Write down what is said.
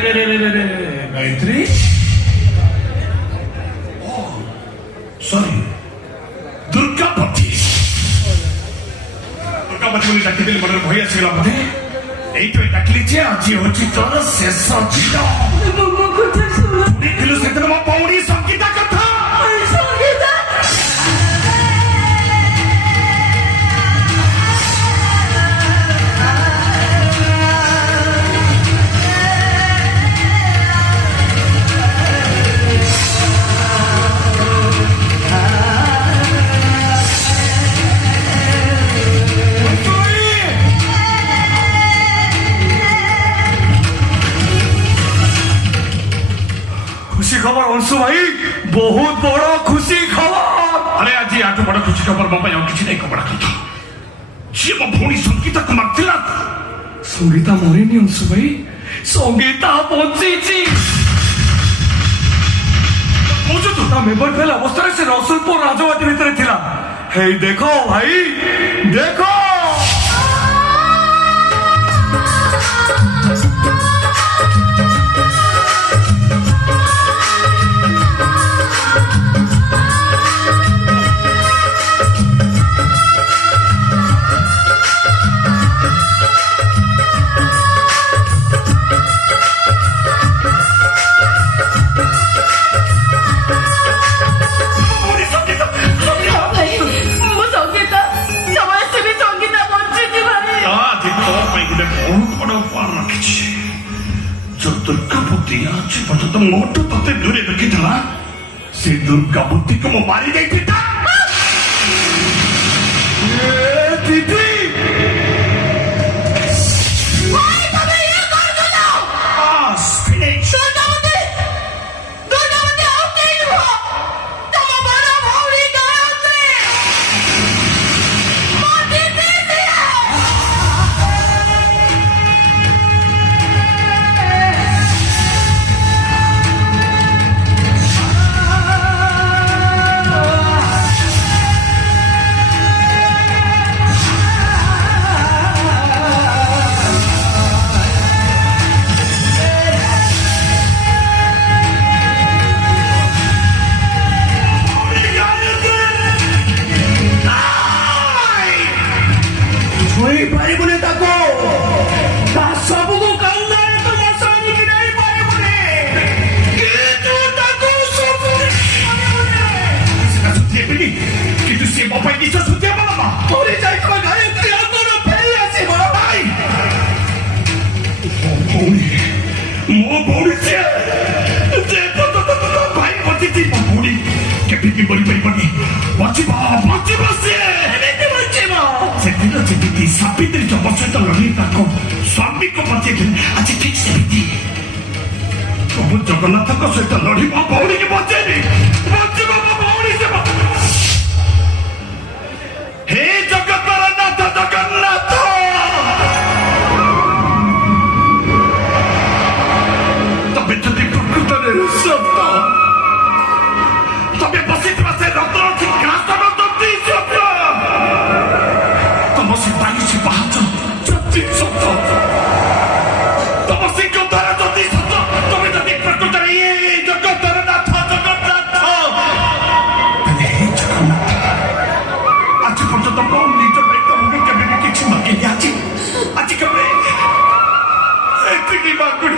Gayatri sorry दुर्गापति बोली डाकिदेली मन भय आसगला बोधे এইটাই ডাকলি যে আজি হচ্ছে তোর শেষ দিন শুনিলু সেদিন মো পৌড়ি সঙ্গীতা কথা সঙ্গীতা खुशी खबर अंशु भाई बहुत बड़ा खुशी खबर अरे आज आठ बड़ा खुशी खबर मो किसी नहीं खबर था सी मो भौणी संगीता को मारथिला संगीता मरिनी अंशु भाई संगीता बंची मुझे तो ना मेबर फेल अवस्था से रसुलपुर राजवाटी भीतर थिला हे देखो भाई देखो दुर्गापति आज पर्यंत मोटू तते दूरे रखी था से दुर्गापति को मो मारी गई थी दीदी स्वामी को बचे आज ठीक से प्रभु जगन्नाथ को सहित लड़ी मो भौणी की बचे हे जगतर नाथ जगन्नाथ तबे जदि प्रकृत सत्य तबे बसी से रत्न सिंहासन दंती सत्य तुम से पाई से बाहर सत्य तम सिंह द्वारा जदि सत्य तुम्हें जदि प्रकृत जगतर नाथ जगन्नाथ आज पर्यंत मो निज तुमको केवे भी किसी मागे आज आज केवे मागुड़ी